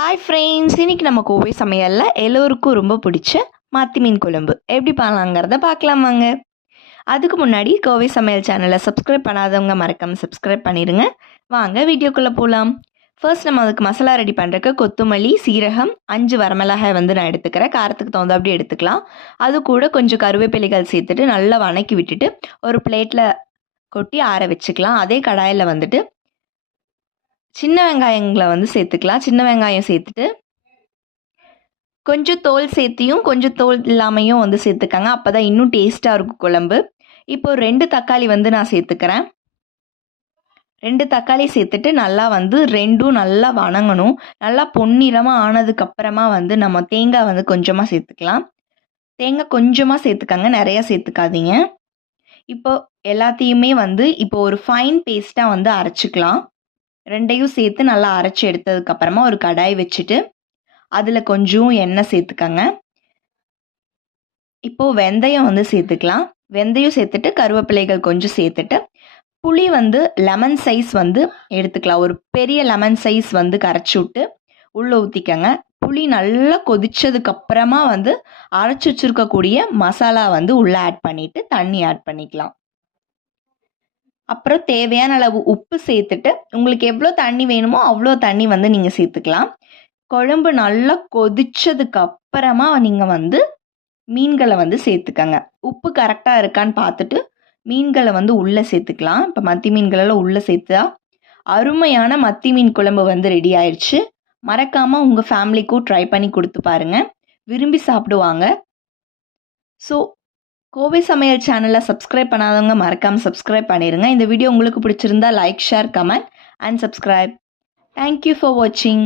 Hi friends இன்னைக்கு நம்ம கோவை சமையலில் எல்லோருக்கும் ரொம்ப பிடிச்ச மாத்தி மீன் குழம்பு. எப்படி பண்ணலாங்கிறத பார்க்கலாம் வாங்க. அதுக்கு முன்னாடி கோவை சமையல் சேனலை சப்ஸ்கிரைப் பண்ணாதவங்க மறக்காமல் சப்ஸ்கிரைப் பண்ணிடுங்க. வாங்க வீடியோக்குள்ளே போகலாம் ஃபர்ஸ்ட் நம்ம அதுக்கு மசாலா ரெடி பண்ணுறக்கு கொத்தமல்லி சீரகம் அஞ்சு வரமிளகாய் வந்து நான் எடுத்துக்கிறேன். காரத்துக்கு தகுந்த அப்படி எடுத்துக்கலாம். அது கூட கொஞ்சம் கருவேப்பிலைகள் சேர்த்துட்டு நல்லா வணக்கி விட்டுட்டு ஒரு பிளேட்டில் கொட்டி ஆற வச்சுக்கலாம். அதே கடாயில் வந்துட்டு சின்ன வெங்காயங்களை வந்து சேர்த்துக்கலாம். சின்ன வெங்காயம் சேர்த்துட்டு கொஞ்சம் தோல் சேர்த்தியும் கொஞ்சம் தோல் இல்லாமையும் வந்து சேர்த்துக்கங்க. அப்போ தான் இன்னும் டேஸ்ட்டாக இருக்கும் குழம்பு. இப்போ ரெண்டு தக்காளி வந்து நான் சேர்த்துக்கிறேன். ரெண்டு தக்காளி சேர்த்துட்டு நல்லா வந்து ரெண்டும் நல்லா வணங்கணும். நல்லா பொன்னிறமாக ஆனதுக்கப்புறமா வந்து நம்ம தேங்காய் வந்து கொஞ்சமாக சேர்த்துக்கலாம். தேங்காய் கொஞ்சமாக சேர்த்துக்கங்க. நிறையா சேர்த்துக்காதீங்க. இப்போ எல்லாத்தையுமே வந்து இப்போ ஒரு ஃபைன் பேஸ்ட்டாக வந்து அரைச்சிக்கலாம். ரெண்டையும் சேர்த்து நல்லா அரைச்சி எடுத்ததுக்கப்புறமா ஒரு கடாய் வச்சுட்டு அதில் கொஞ்சம் எண்ணெய் சேர்த்துக்கங்க. இப்போது வெந்தயம் வந்து சேர்த்துக்கலாம். வெந்தயம் சேர்த்துட்டு கருவேப்பிலைகள் கொஞ்சம் சேர்த்துட்டு புளி வந்து லெமன் சைஸ் வந்து எடுத்துக்கலாம். ஒரு பெரிய லெமன் சைஸ் வந்து கரைச்சி விட்டு உள்ளே ஊற்றிக்கங்க புளி நல்லா கொதிச்சதுக்கு அப்புறமா வந்து அரைச்சி வச்சுருக்கக்கூடிய மசாலா வந்து உள்ளே ஆட் பண்ணிவிட்டு தண்ணி ஆட் பண்ணிக்கலாம். அப்புறம் தேவையான அளவு உப்பு சேர்த்துட்டு உங்களுக்கு எவ்வளோ தண்ணி வேணுமோ அவ்வளோ தண்ணி வந்து நீங்கள் சேர்த்துக்கலாம். குழம்பு நல்லா கொதிச்சதுக்கு அப்புறமா நீங்கள் வந்து மீன்களை வந்து சேர்த்துக்கங்க. உப்பு கரெக்டாக இருக்கான்னு பார்த்துட்டு மீன்களை வந்து உள்ளே சேர்த்துக்கலாம். இப்போ மத்தி மீன்களெல்லாம் உள்ளே சேர்த்தா அருமையான மத்தி மீன் குழம்பு வந்து ரெடி ஆயிடுச்சு மறக்காமல் உங்கள் ஃபேமிலிக்கும் ட்ரை பண்ணி கொடுத்து பாருங்கள் விரும்பி சாப்பிடுவாங்க. ஸோ கோவை சமையல் சேனலை சப்ஸ்கிரைப் பண்ணாதவங்க மறக்காமல் சப்ஸ்கிரைப் பண்ணிடுங்க இந்த வீடியோ உங்களுக்கு பிடிச்சிருந்தா like share comment and subscribe thank you for வாட்சிங்